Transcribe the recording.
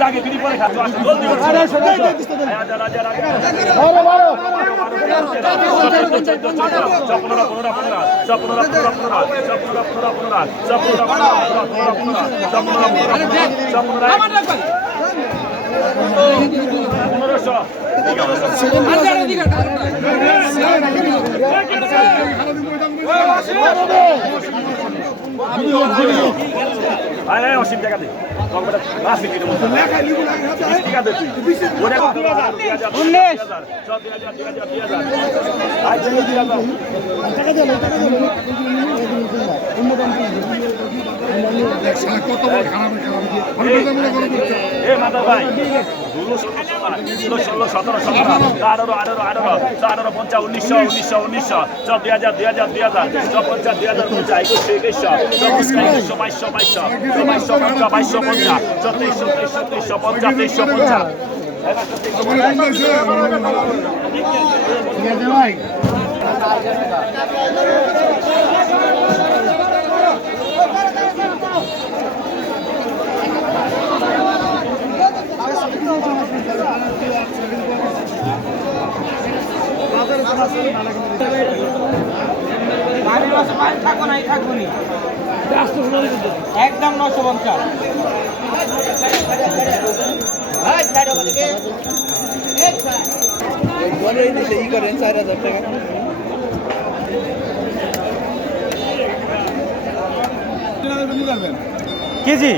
দাগে দিদি পরে খাচ্ছ জলদি অসীম টাকা দে মাতা ভাই 16, 17, 18, 18, 15, 1900, 2000, 2000, একদম 950 করেন 4000 টাকা কেজি